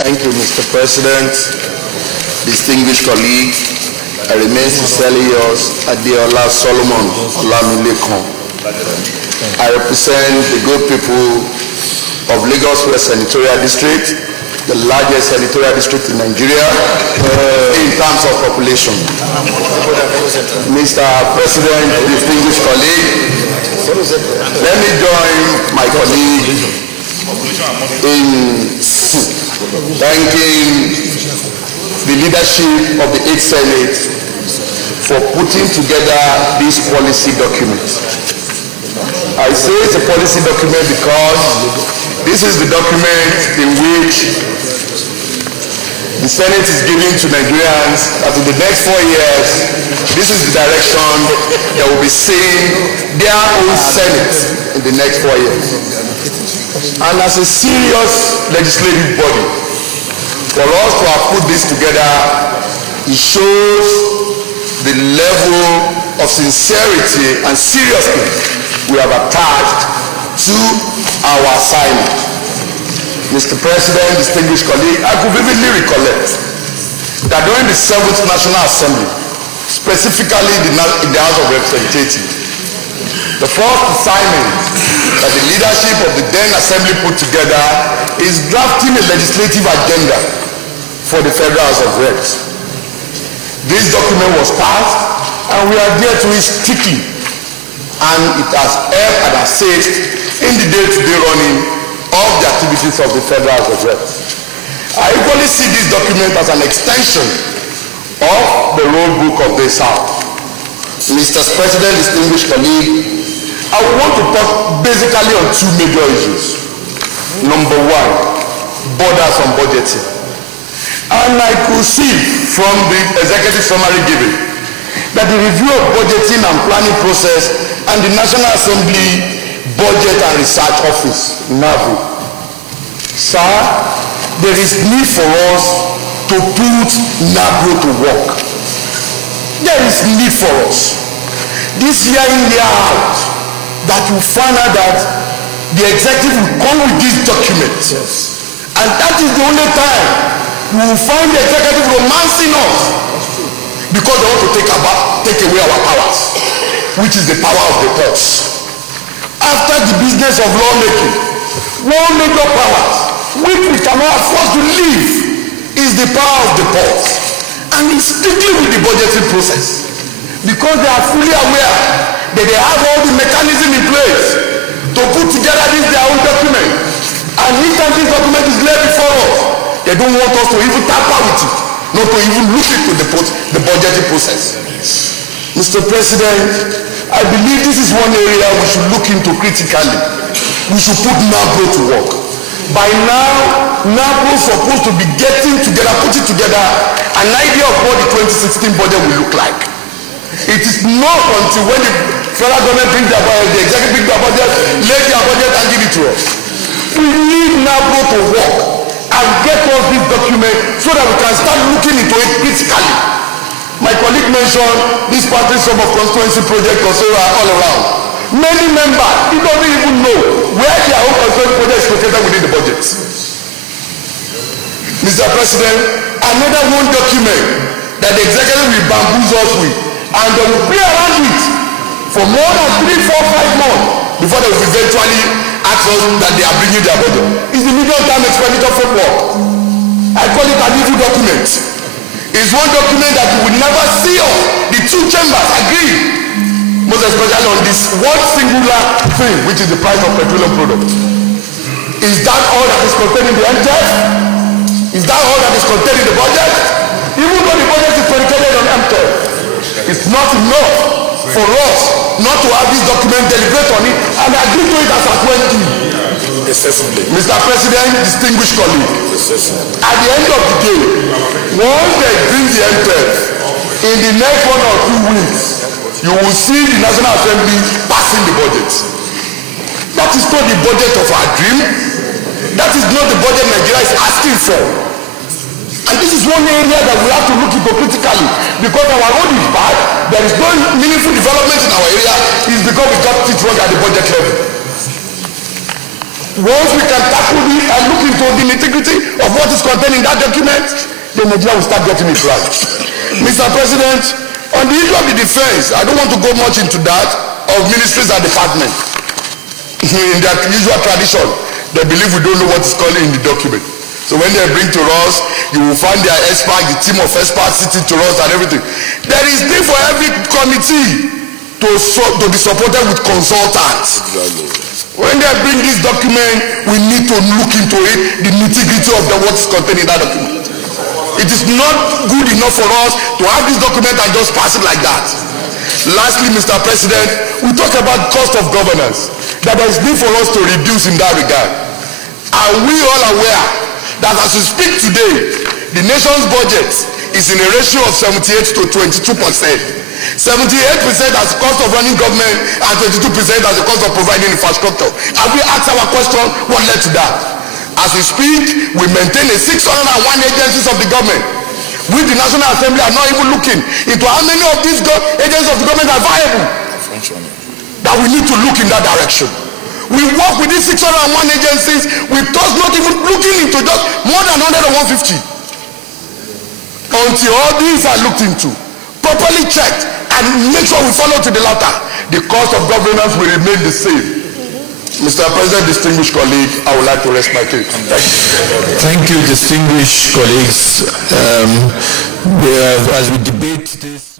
Thank you, Mr. President. Distinguished colleagues, I remain sincerely yours, Adeola Solomon I represent the good people of Lagos West Senatorial District, the largest senatorial district in Nigeria in terms of population. Mr. President, distinguished colleague, let me join my colleague in thanking the leadership of the 8th Senate for putting together this policy document. I say it's a policy document because this is the document in which the Senate is giving to Nigerians that in the next 4 years, this is the direction that will be seeing their own Senate in the next 4 years. And as a serious legislative body, for us to have put this together, it shows the level of sincerity and seriousness we have attached to our assignment. Mr. President, distinguished colleague, I could vividly recollect that during the 7th National Assembly, specifically in the House of Representatives, the first assignment that the leadership of the then Assembly put together is drafting a legislative agenda for the Federal House of Reps. This document was passed, and we are there to it strictly, and it has helped and assisted in the day-to-day running of the activities of the Federal House of Reps. I equally see this document as an extension of the rule book of this House. Mr. President, distinguished colleague, I want to talk basically on 2 major issues. Number 1, borders on budgeting. And I could see from the executive summary given that the review of budgeting and planning process and the National Assembly Budget and Research Office, NABRO. Sir, there is need for us to put NABRO to work. There is need for us. This year in, year out, that you find out that the executive will come with this document. Yes. And that is the only time we will find the executive romancing us because they want to take away our powers, which is the power of the purse. After the business of lawmaking, one major power which we cannot afford to leave is the power of the purse. And it's strictly with the budgeting process, because they are fully aware that they have all the mechanism in place to put together their own document. And each time this document is laid before us, they don't want us to even tamper with it, not to even look into the budgeting process. Mr. President, I believe this is one area we should look into critically. We should put NABRO to work. By now, NABRO is supposed to be putting together an idea of what the 2016 budget will look like. It is not until when the federal government brings their budget, the executive brings their budget, lay their budget and give it to us. We need NABRO to work and get us this document so that we can start looking into it critically. My colleague mentioned this party sum of constituency project all around. Many members don't even know where their own constituency project is located within the budget. Mr. President, another one document that the executive will bamboozle us with, and they will play around with for more than 3, 4, 5 months before they will eventually ask us that they are bringing their budget, is the medium-term expenditure framework. I call it an evil document. It's one document that you will never see of the 2 chambers agree, most especially on this one singular thing, which is the price of petroleum products. Is that all that is contained in the MTF? Is that all that is contained in the budget? Even though the budget is predicated on MTF, it's not enough for us not to have this document, deliberate on it, and agree to it as a 20. Mr. President, distinguished colleague, at the end of the day, once they bring the MTF, in the next 1 or 2 weeks, you will see the National Assembly passing the budget. That is not the budget of our dream. That is not the budget Nigeria is asking for. And this is one area that we have to look into critically, because our road is bad, there is no meaningful development in our area, is because we got it wrong at the budget level. Once we can tackle this and look into the integrity of what is contained in that document, then Nigeria will start getting it right. Mr. President, on the issue of the defense, I don't want to go much into that, of ministries and departments. In their usual tradition, they believe we don't know what is called in the document. So when they bring to us, you will find their experts, the team of experts sitting to us and everything. There is need for every committee to be supported with consultants. When they bring this document, we need to look into it, the nitty-gritty of what is contained in that document. It is not good enough for us to have this document and just pass it like that. Lastly, Mr. President, we talk about cost of governance, that there is need for us to reduce in that regard. Are we all aware that as we speak today, the nation's budget is in a ratio of 78 to 22%. 78% as the cost of running government and 22% as the cost of providing infrastructure. Have we asked our question, what led to that? As we speak, we maintain a 601 agencies of the government. We, the National Assembly, are not even looking into how many of these agencies of the government are viable. That we need to look in that direction. We work with these 601 agencies with us not even looking into just more than 100 or 150. Until all these are looked into, properly checked, and make sure we follow to the latter, the cost of governance will remain the same. Mr. President, distinguished colleague, I would like to rest my case. Thank you, distinguished colleagues. As we debate this